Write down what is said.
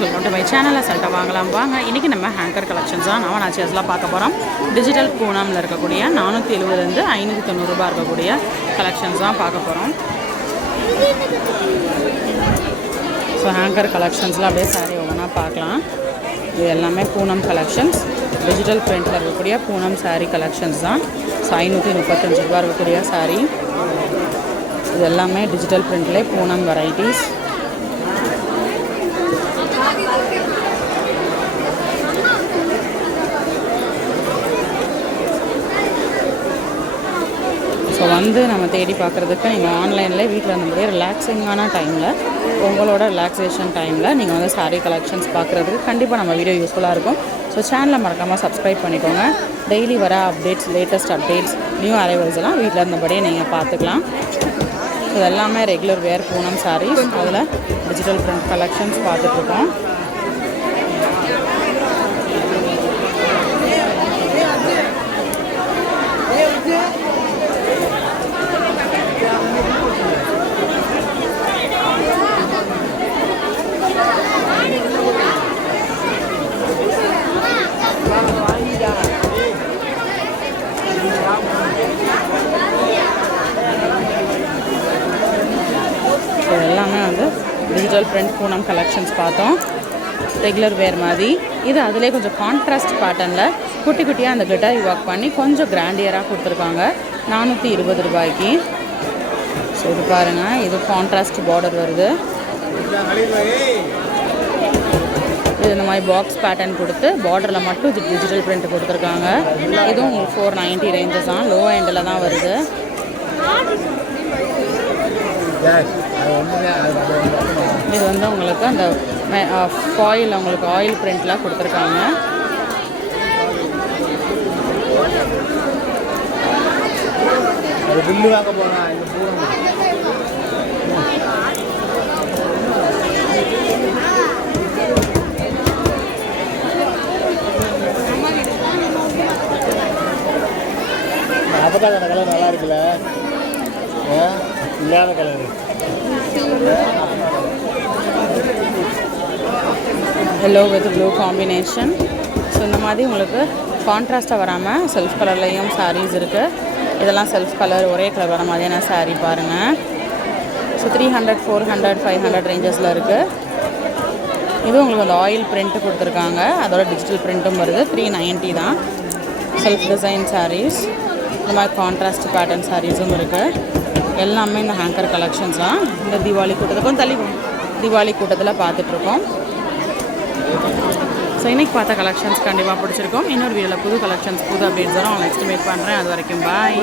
சொல்லிட்டு மை சேனலில் சட்டை வாங்கலாம் வாங்க. இன்றைக்கி நம்ம ஹேங்கர் கலெக்ஷன்ஸ் தான் நான் நாச்சியாஸ்லாம் பார்க்க போகிறோம். டிஜிட்டல் பூனமில் இருக்கக்கூடிய 470 590 இருக்கக்கூடிய கலெக்ஷன்ஸ் தான் பார்க்க போகிறோம். ஸோ ஹேங்கர் கலெக்ஷன்ஸ்லாம் அப்படியே சாரீ ஒவ்வொன்றா பார்க்கலாம். இது எல்லாமே பூனம் கலெக்ஷன்ஸ், டிஜிட்டல் பிரிண்டில் இருக்கக்கூடிய பூனம் சாரீ கலெக்ஷன்ஸ் தான். ஸோ 535 இருக்கக்கூடிய சாரீ. இது எல்லாமே டிஜிட்டல் பிரிண்ட்லேயே பூனம் வெரைட்டிஸ். ஸோ நம்ம தேடி பார்க்குறதுக்கு நீங்கள் ஆன்லைனில் வீட்டில் இருந்தபடியே ரிலாக்ஸிங்கான டைமில், உங்களோட ரிலாக்ஸேஷன் டைமில் நீங்கள் சாரீ கலெக்ஷன்ஸ் பார்க்குறதுக்கு கண்டிப்பாக நம்ம வீடியோ யூஸ்ஃபுல்லாக இருக்கும். ஸோ சேனலை மறக்காமல் சப்ஸ்கிரைப் பண்ணிக்கோங்க. டெய்லி வர updates, latest updates, new arrivals எல்லாம் வீட்டில் இருந்தபடியே நீங்கள் பார்த்துக்கலாம். இது எல்லாமே ரெகுலர் வேர் பூனம் சாரீஸ். அதில் டிஜிட்டல் பிரிண்ட் கலெக்ஷன்ஸ் பார்த்துட்ருக்கோம். எல்லாமே டிஜிட்டல் பிரிண்ட் பூனம் கலெக்ஷன்ஸ் பார்த்தோம். ரெகுலர் வேர் மாதிரி இது அதிலே கொஞ்சம் கான்ட்ராஸ்ட் பேட்டர்னில் குட்டி குட்டியாக அந்த கிட்டாரி ஒர்க் பண்ணி கொஞ்சம் கிராண்டியராக கொடுத்துருக்காங்க 420 ரூபாய்க்கு. ஸோ இது பாருங்கள், இது கான்ட்ராஸ்ட் பார்டர் வருது. இது இந்த மாதிரி பாக்ஸ் பேட்டர்ன் கொடுத்து பார்டரில் மட்டும் இது டிஜிட்டல் பிரிண்ட் கொடுத்துருக்காங்க. இதுவும் உங்களுக்கு 490 ரேஞ்சஸ் தான், லோ எண்டில் தான் வருது. இது உங்களுக்கு அந்த ஃபாயில், உங்களுக்கு ஆயில் பிரிண்ட்லாம் கொடுத்துருக்காங்க. பில்லு வாங்க போனால் அப்பதான் அந்த கலர் நல்லா இருக்குல்ல, இல்லாத colour yellow with blue combination. So இந்த மாதிரி உங்களுக்கு கான்ட்ராஸ்ட்டாக வராமல் செல்ஃப் கலர்லேயும் சாரீஸ் இருக்குது. இதெல்லாம் செல்ஃப் கலர், ஒரே கலர் வர மாதிரியான சாரீ பாருங்கள். ஸோ 300, 400, 500 ரேஞ்சஸில் இருக்குது. இது உங்களுக்கு அந்த ஆயில் பிரிண்ட்டு கொடுத்துருக்காங்க, அதோட டிஜிட்டல் பிரிண்ட்டும் வருது. 390 தான். செல்ஃப் டிசைன் சாரீஸ், இந்த மாதிரி கான்ட்ராஸ்ட் பேட்டர்ன் சாரீஸும் இருக்குது. எல்லாமே இந்த ஹேங்கர் கலெக்ஷன்ஸ் தான். இந்த தீபாவளி கூட்டத்துக்கும் தீபாவளி கூட்டத்தில் பார்த்துட்ருக்கோம். ஸோ இன்றைக்கி பார்த்த கலெக்ஷன்ஸ் கண்டிப்பாக பிடிச்சிருக்கோம். இன்னொரு வீடியோவில் புது கலெக்ஷன்ஸ், புது அப்டேட்ஸ் வரும். நெக்ஸ்ட் மீட் பண்ணுறேன். அது வரைக்கும் பாய்.